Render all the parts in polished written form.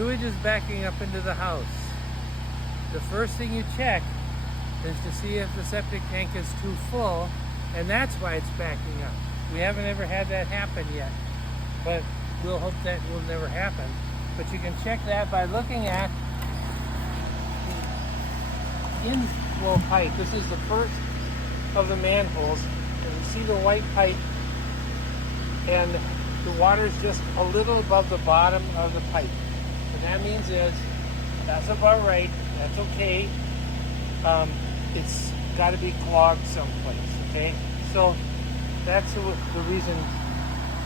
sewage is backing up into the house, the first thing you check is to see if the septic tank is too full, and that's why it's backing up. We haven't ever had that happen yet, but we'll hope that will never happen. But you can check that by looking at the inflow pipe. This is the first of the manholes, and you see the white pipe, and the water is just a little above the bottom of the pipe. What that means is that's about right. That's okay. It's got to be clogged someplace. Okay, so that's the reason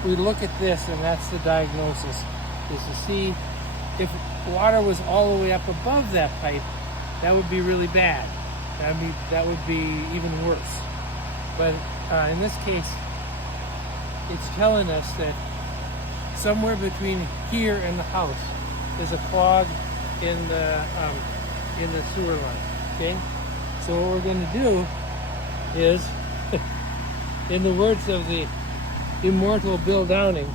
we look at this, and that's the diagnosis, is to see if water was all the way up above that pipe. That would be really bad. That would be even worse. But in this case, it's telling us that somewhere between here and the house is a clog in the sewer line. Okay, so what we're going to do is, in the words of the immortal Bill Downing,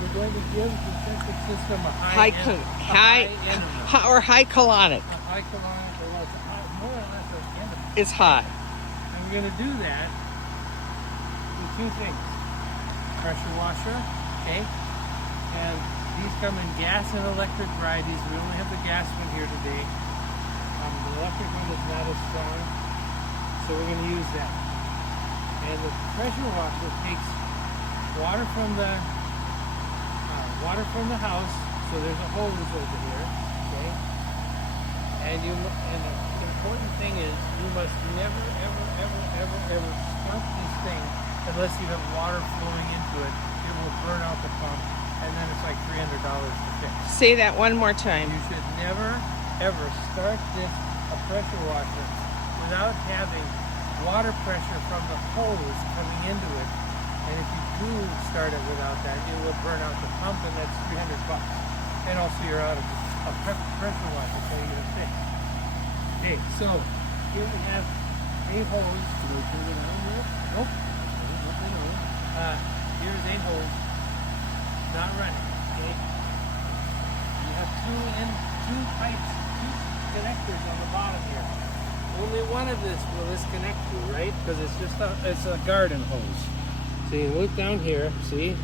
we're going to give the septic system a high colonic. A high colonic, or it's more or less an enema. It's high. And we're going to do that with two things. Pressure washer, okay? And these come in gas and electric varieties. We only have the gas one here today. The electric one is not as strong, so we're going to use that. And the pressure washer takes water from the house. So there's a hose over here, okay? And the important thing is you must never, ever start this thing unless you have water flowing into it. It will burn out the pump, and then it's like $300 to fix. Say that one more time. You should never, ever start a pressure washer without having water pressure from the hose coming into it. And if you do start it without that, it will burn out the pump, and that's $300. And also you're out of a pressure washer, so you're gonna fix. Okay, so here we have a hose. Can we turn it on here? Nope. Here's a hose, not running. Okay. You have two pipes, two connectors on the bottom here. Only one of this will this connect to, right? Because it's a garden hose. So you look down here, see?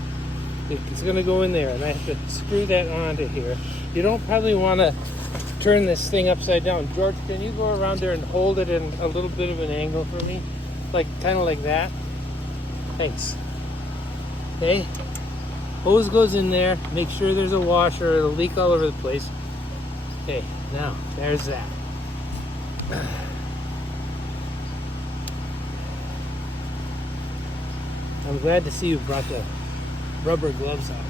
It's going to go in there, and I have to screw that onto here. You don't probably want to turn this thing upside down. George, can you go around there and hold it in a little bit of an angle for me? Kind of like that? Thanks. Okay? Hose goes in there. Make sure there's a washer. It'll leak all over the place. Okay, now, there's that. I'm glad to see you brought the rubber gloves out.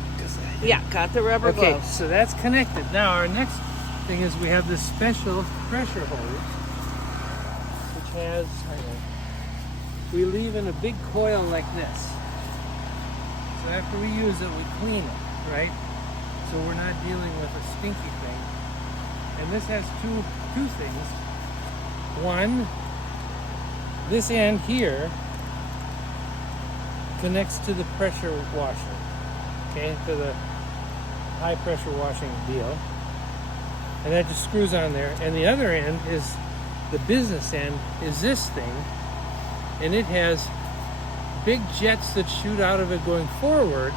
Yeah, got the rubber gloves. Okay, so that's connected. Now our next thing is we have this special pressure hose, which has, we leave in a big coil like this. So after we use it, we clean it, right? So we're not dealing with a stinky thing. And this has two things. One, this end here connects to the pressure washer, okay, to the high pressure washing deal, and that just screws on there. And the other end is the business end, is this thing, and it has big jets that shoot out of it going forward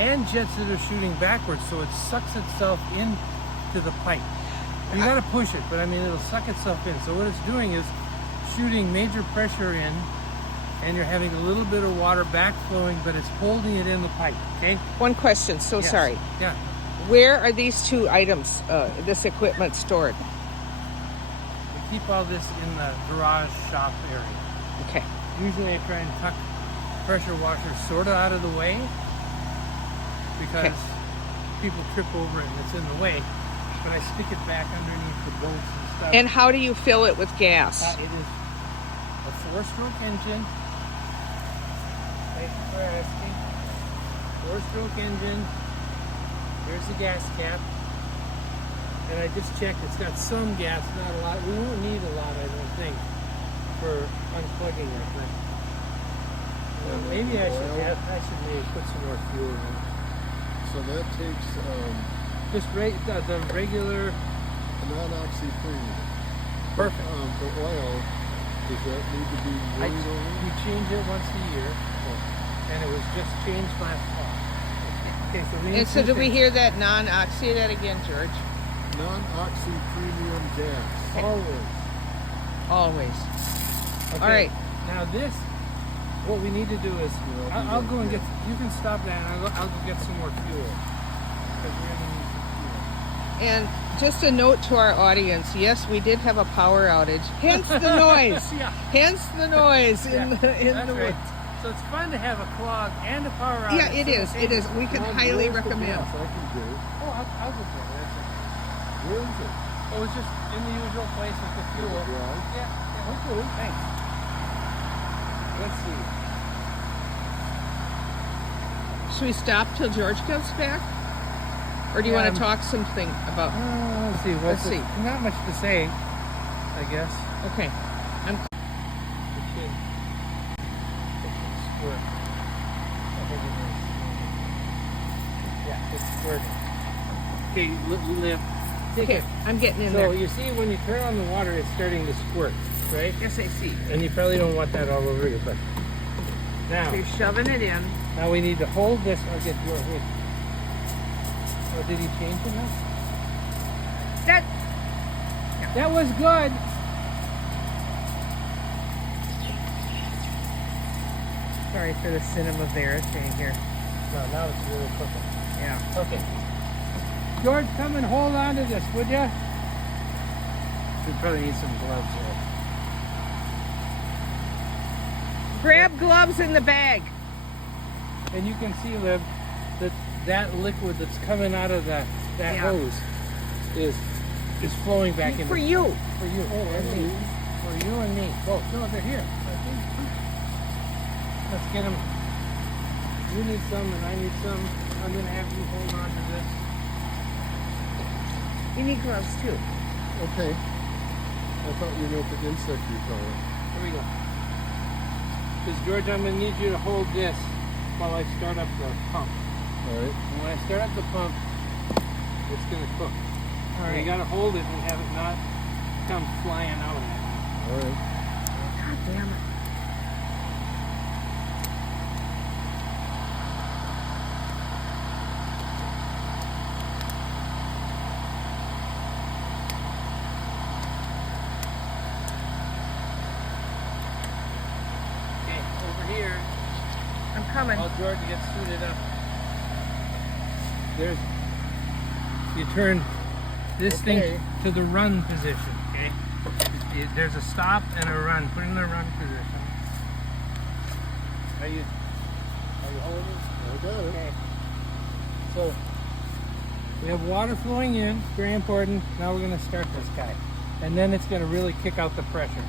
and jets that are shooting backwards, so it sucks itself into the pipe. You got to push it, but I mean it'll suck itself in. So what it's doing is shooting major pressure in, and you're having a little bit of water backflowing, but it's holding it in the pipe, okay? One question, Yes. sorry. Yeah. Where are these two items, this equipment stored? We keep all this in the garage shop area. Okay. Usually I try and tuck pressure washers sort of out of the way because people trip over it and it's in the way, but I stick it back underneath the bolts and stuff. And how do you fill it with gas? It is a 4-stroke engine. Thank you for asking. 4-stroke engine. Here's the gas cap. And I just checked, it's got some gas, not a lot. We won't need a lot, I don't think, for unplugging it, but maybe I should maybe put some more fuel in. So that takes Just the regular. A non-oxy premium. Perfect. The oil, does that need to be weighed over? You change it once a year, and it was just changed last fall. Okay, so And so do we hear that say that again, George? Non-oxy premium gas. Always. Always. Okay. All right. Now this, what we need to do is, I'll go and get. You can stop that, and I'll go get some more fuel. Because we're gonna need some fuel. And just a note to our audience, yes, we did have a power outage, hence the noise. Yeah. Hence the noise in Yeah, the that's right. woods. So it's fun to have a clog and a power outage. Yeah, it is. It is. We can highly recommend. Yes, I can do it. Oh, I'll go get it. Where is it? Oh, it's just in the usual place with the fuel. Garage? Yeah. Okay. Thanks. Let's see. Should we stop till George comes back? Or do you want to talk something about... Let's see. Let's see. Not much to say, I guess. Okay. I'm... It should squirt. Yeah, it's squirting. Okay, live. Okay, I'm getting in So there. you see when you turn on the water, it's starting to squirt, right? Yes, I see. And you probably don't want that all over you, but now, So you're shoving it in. now we need to hold this. I'll get your wait. Oh, did he change it now? That was good. Sorry for the cinema verite here. No, now it's really cooking. Yeah. Okay. George, come and hold on to this, would ya? We probably need some gloves here. Grab gloves in the bag. And you can see, Liv, that liquid that's coming out of that hose is flowing back in. For you. For you. Oh, and me. For you and me. Both. No, they're here. Let's get them. You need some and I need some. I'm going to have you hold on to this. You need gloves too. Okay. I thought you meant the insect repellent. Here we go. Because, George, I'm going to need you to hold this while I start up the pump. All right. And when I start up the pump, it's going to cook. All And right. you got to hold it and have it not come flying out at you. All right. God damn it. Okay, over here, I'm coming. while George gets suited up, you turn this thing to the run position, okay? There's a stop and a run. Put it in the run position. Are you holding it? I got it. Okay. So we have water flowing in, very important. Now we're going to start this guy. And then it's going to really kick out the pressure.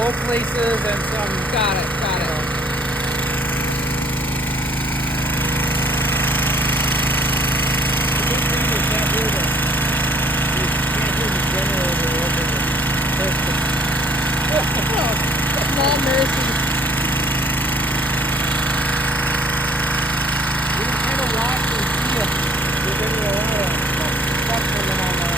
low places and some. Got it. Got it. The good thing is that you can't hear the generator over the Small mercies. You can kind of watch and see if there's any a lot of stuff coming on the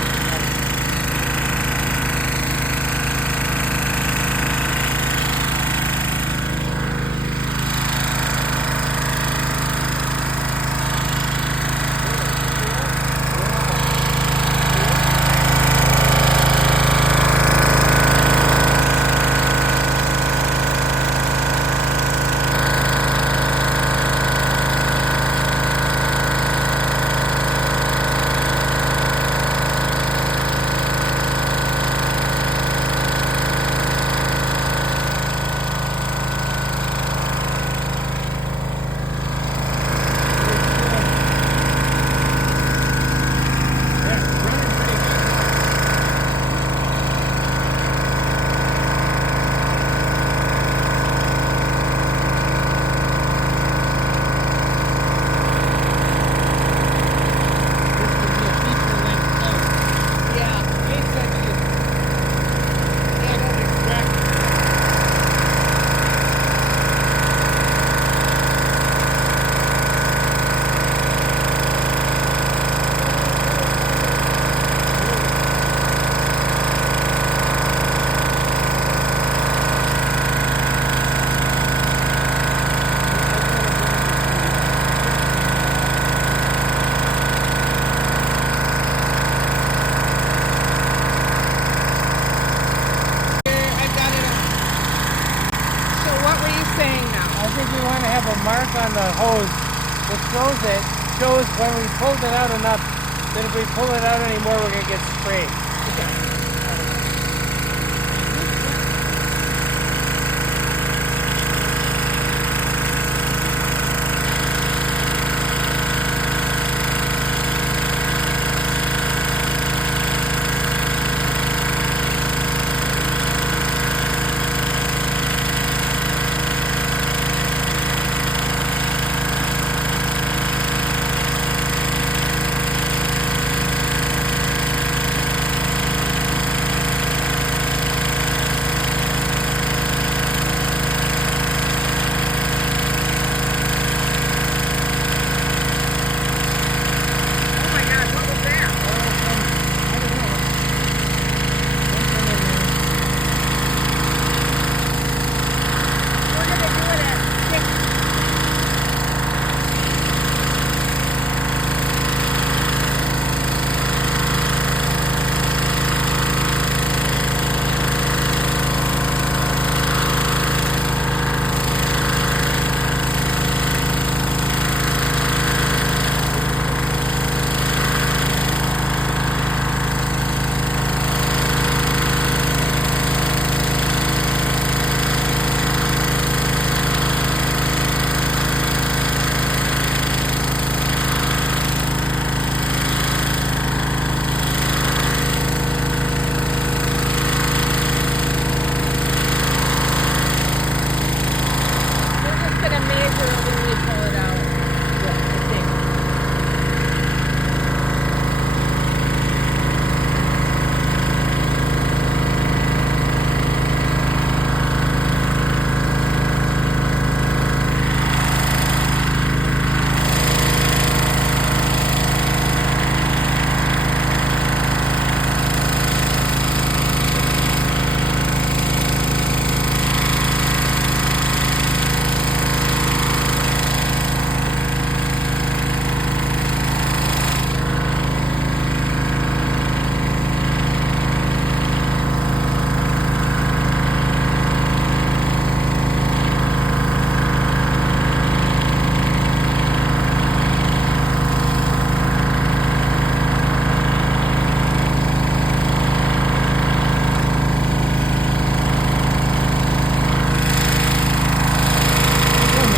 mark on the hose that shows when we pulled it out enough that if we pull it out anymore, we're going to get sprayed.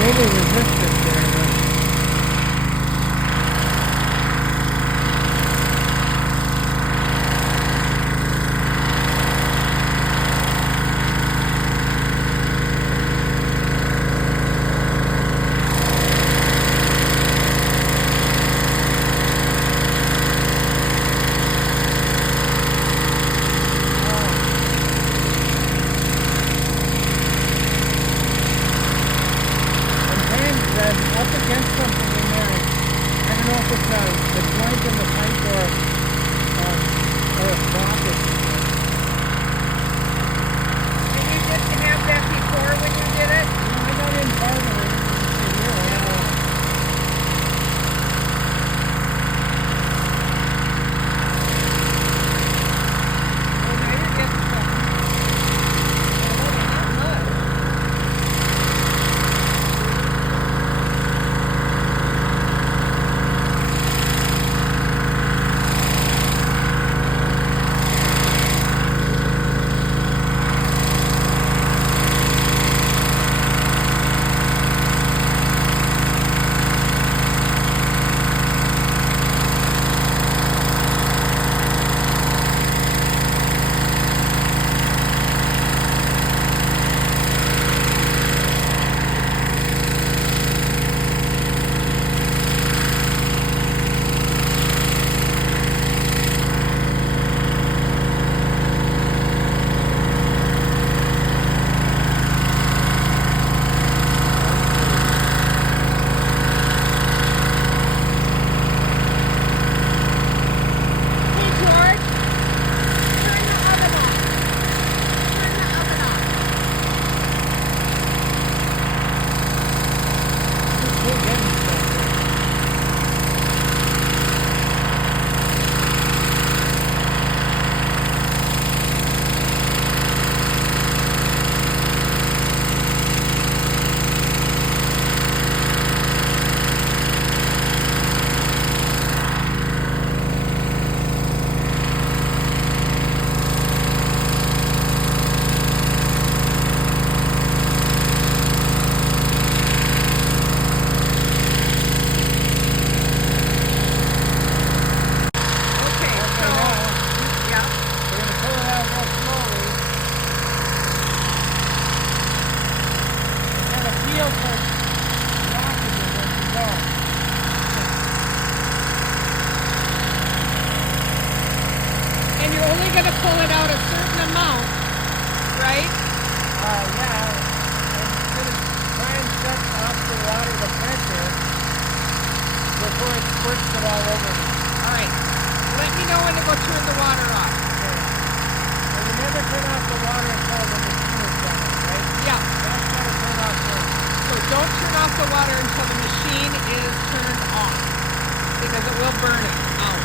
Really resistant there, but I'm up against something in there. I don't know if it's a joint in the pipe or a socket. And you didn't have that before when you did it? I got in part of it. Well, now you're getting something. Oh, not much. Hey, George, turn the oven on. Turn the oven on. We're getting something. Okay, so, yeah. We're going to pull it out real slowly. And kind of feel for rocking it as you go. And you're only going to pull it out a certain amount, right? Yeah. I'm going to try and shut off the water, the pressure, before it squirts it all over me. All right. Let me know when to go turn the water off. Okay. And you never turn off the water until the machine is done, right? Yeah. That's got to turn off first. So don't turn off the water until the machine is turned off because it will burn it out.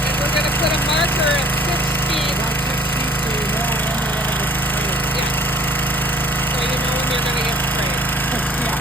And we're going to put a marker at 6 feet. About 6 feet so you know when you're going to get sprayed. Yeah. So you know when you're going to get sprayed. Yeah.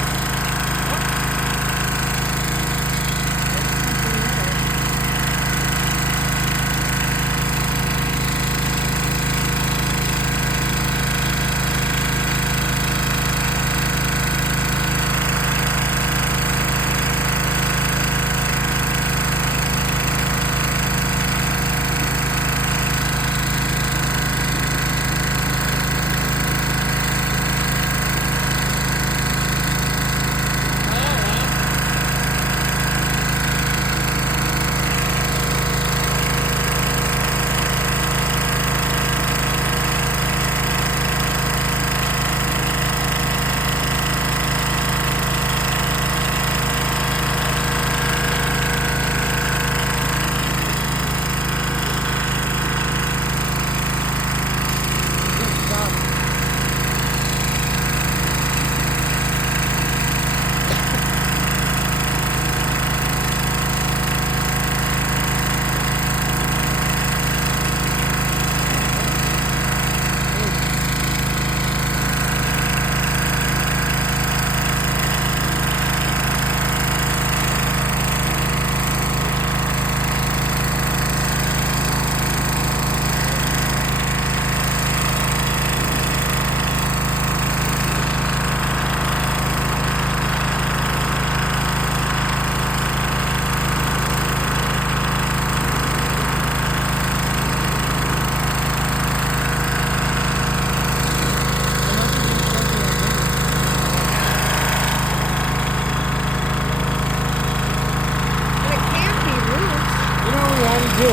do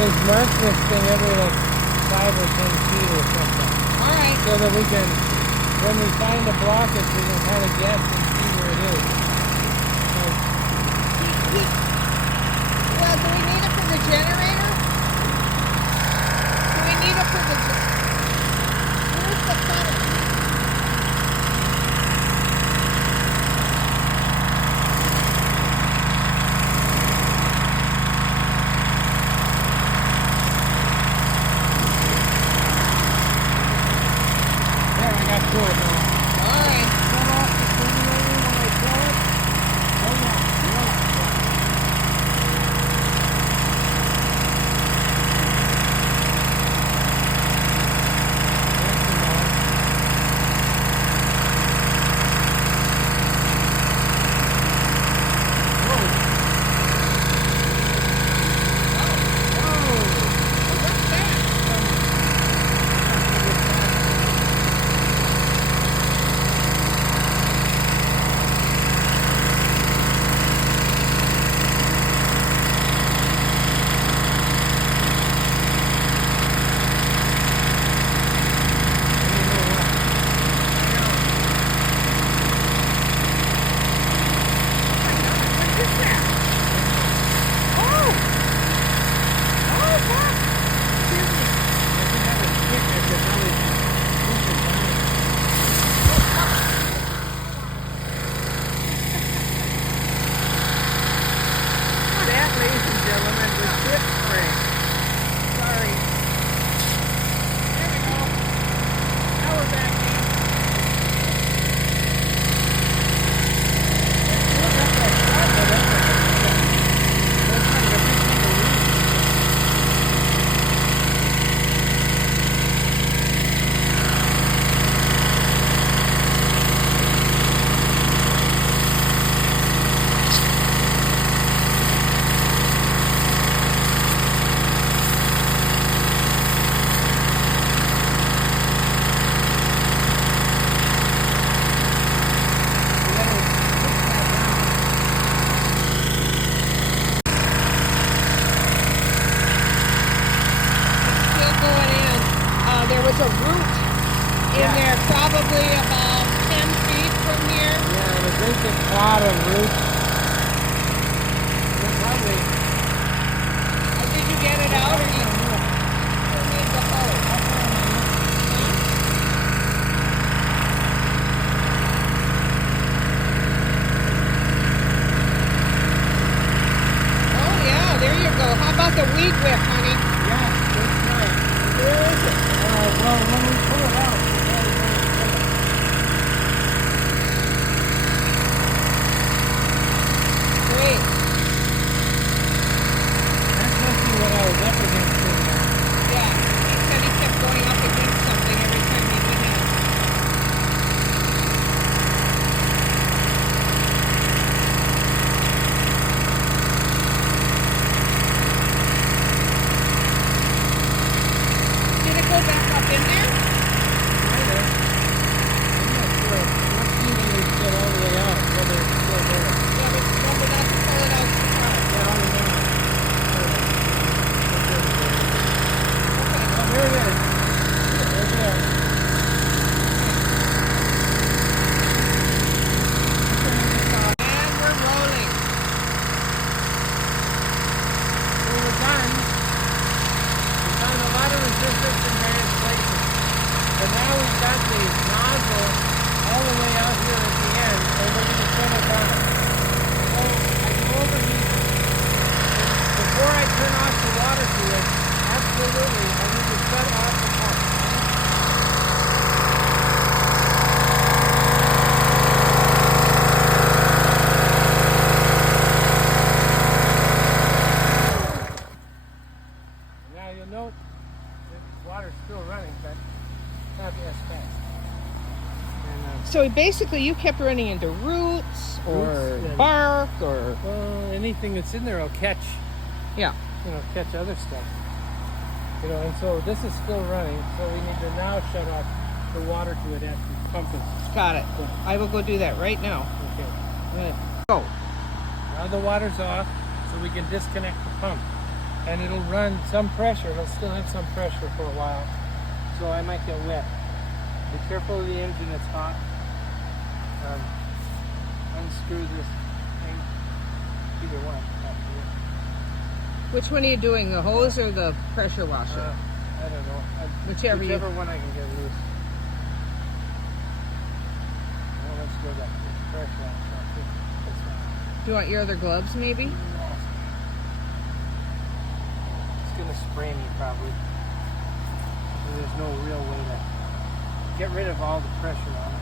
is mark this thing every like 5 or 10 feet or something. All right. So that we can, when we find a blockage, we can kind of guess and see where it is. Well, do we need it for the generator? Do we need it for the... Where's the funnel? There, I got two of them. All right. Shut off the generator when I tell it. Oh yeah, yeah. What's that? That, ladies and gentlemen, was dip spray. Sorry. There we go. Now we're back in. Still going in. There was a root in there, probably about 10 feet from here. Yeah, the big cloud of roots. They're probably. Did you get it out or you need the hole? Oh yeah, there you go. How about the weed whip, honey? Yeah, that's right. Where is it? Well, when we pull it out, Great. that's must be what I was up against. Yeah, he said he kept going up against something every time he went in. Did it go back up in there? I'm not sure. Let's see when we get all the way out, whether it's still there. Yeah, but remember not to pull it out too far. Yeah, I don't know. Okay. Oh, there it is. Right there. And we're rolling. So we're done. We found a lot of resistance in various places. But now we've got the nozzle all the way out here at the end, and we're going to shut it down. So I go over here. Before I turn off the water to it, absolutely, I need to shut off the pump. Now you'll note the water's still running, but not as fast. And, So basically you kept running into roots or Roots and- bark or... well, anything that's in there will catch, Yeah. catch other stuff. And so this is still running, so we need to now shut off the water to it after the pump is. Got it. I will go do that right now. Okay. Go. Now the water's off, so we can disconnect the pump. and it'll run some pressure. It'll still have some pressure for a while, so I might get wet. Be careful of the engine, it's hot. Unscrew this thing, either one, actually. Which one are you doing, the hose or the pressure washer? I don't know. Whichever one I can get loose. Well, let's go that pressure on. Do you want your other gloves, maybe? It's gonna spray me probably. There's no real way to get rid of all the pressure on it.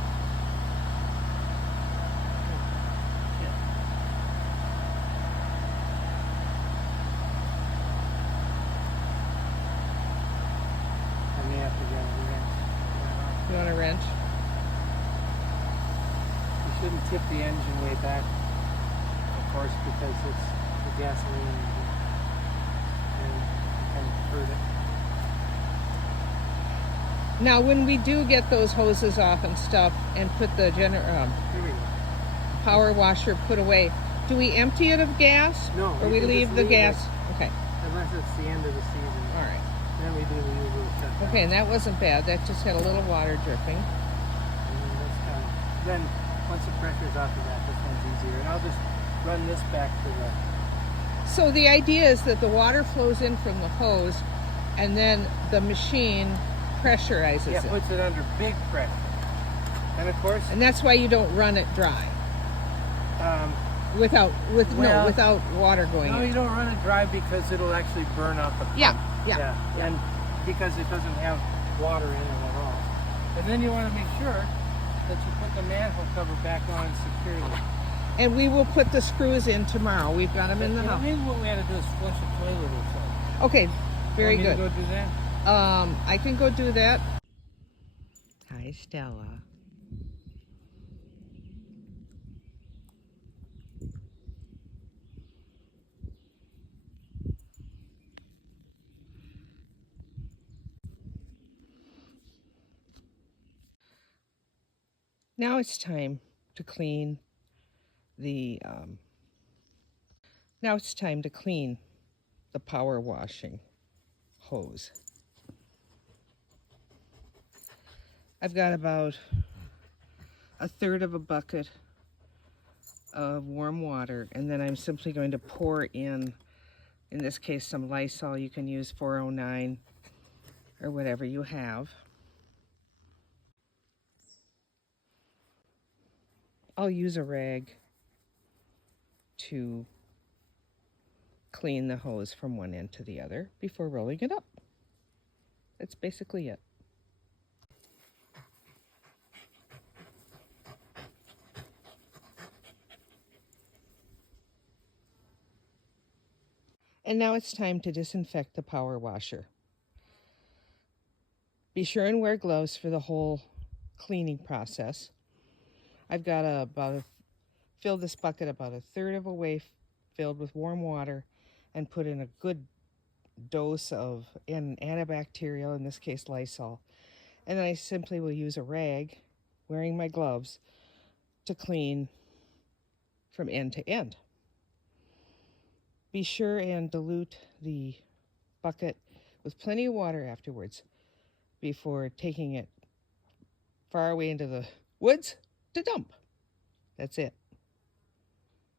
I may have to get a wrench. You want a wrench? You shouldn't tip the engine way back, of course, because it's the gasoline and you can hurt it. Now, when we do get those hoses off and stuff and put the Here we go. power washer put away, do we empty it of gas? No, Or we we can leave just the leave gas? Okay, Unless it's the end of the season. all right. Then we do the usual shutdown. Okay, and that wasn't bad. That just had a little water dripping. And then once the pressure's off of that, this one's easier. And I'll just run this back to the... So the idea is that the water flows in from the hose and then the machine pressurizes Yeah, it. puts it under big pressure. And of course... And that's why you don't run it dry. Without water going No, in. you don't run it dry because it'll actually burn out the pump. Yeah. And because it doesn't have water in it at all. And then you want to make sure that you put the manhole cover back on securely. And we will put the screws in tomorrow. We've got them in the house. Maybe what we had to do is flush a toilet or something. Okay, very Want me good. to go do that? I can go do that. Hi, Stella. Now it's time to clean the power washing hose. I've got about a third of a bucket of warm water, and then I'm simply going to pour in this case, some Lysol. You can use 409 or whatever you have. I'll use a rag to clean the hose from one end to the other before rolling it up. That's basically it. And now it's time to disinfect the power washer. Be sure and wear gloves for the whole cleaning process. I've got filled this bucket about a third of a way filled with warm water and put in a good dose of an antibacterial, in this case Lysol. And then I simply will use a rag, wearing my gloves, to clean from end to end. Be sure and dilute the bucket with plenty of water afterwards before taking it far away into the woods to dump. That's it.